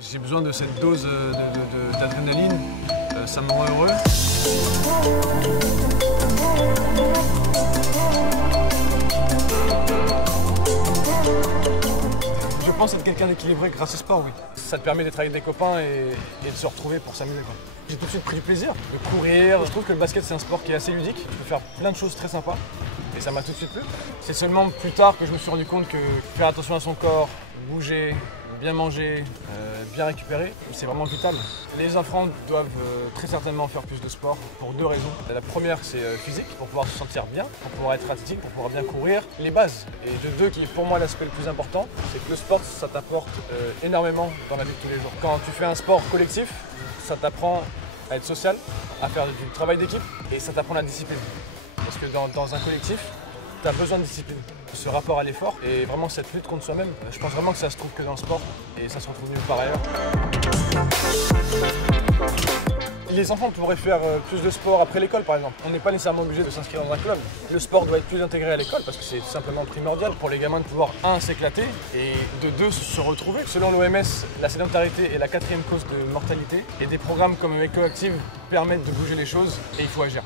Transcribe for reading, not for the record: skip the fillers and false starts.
J'ai besoin de cette dose d'adrénaline, ça me rend heureux. Je pense être quelqu'un d'équilibré grâce au sport, oui. Ça te permet d'être avec des copains et de se retrouver pour s'amuser. J'ai tout de suite pris du plaisir de courir. Je trouve que le basket c'est un sport qui est assez ludique. Tu peux faire plein de choses très sympas et ça m'a tout de suite plu. C'est seulement plus tard que je me suis rendu compte que faire attention à son corps, bouger, bien manger, bien récupérer, c'est vraiment vital. Les enfants doivent très certainement faire plus de sport pour deux raisons. La première, c'est physique, pour pouvoir se sentir bien, pour pouvoir être athlétique, pour pouvoir bien courir. Les bases. Et de deux, qui est pour moi l'aspect le plus important, c'est que le sport, ça t'apporte énormément dans la vie de tous les jours. Quand tu fais un sport collectif, ça t'apprend à être social, à faire du travail d'équipe et ça t'apprend la discipline. Parce que dans un collectif, tu as besoin de discipline. Ce rapport à l'effort et vraiment cette lutte contre soi-même, je pense vraiment que ça se trouve que dans le sport et ça se retrouve nulle part ailleurs. Les enfants pourraient faire plus de sport après l'école par exemple. On n'est pas nécessairement obligé de s'inscrire dans un club. Le sport doit être plus intégré à l'école parce que c'est tout simplement primordial pour les gamins de pouvoir, un, s'éclater et de deux, se retrouver. Selon l'OMS, la sédentarité est la 4e cause de mortalité et des programmes comme EcoActive permettent de bouger les choses et il faut agir.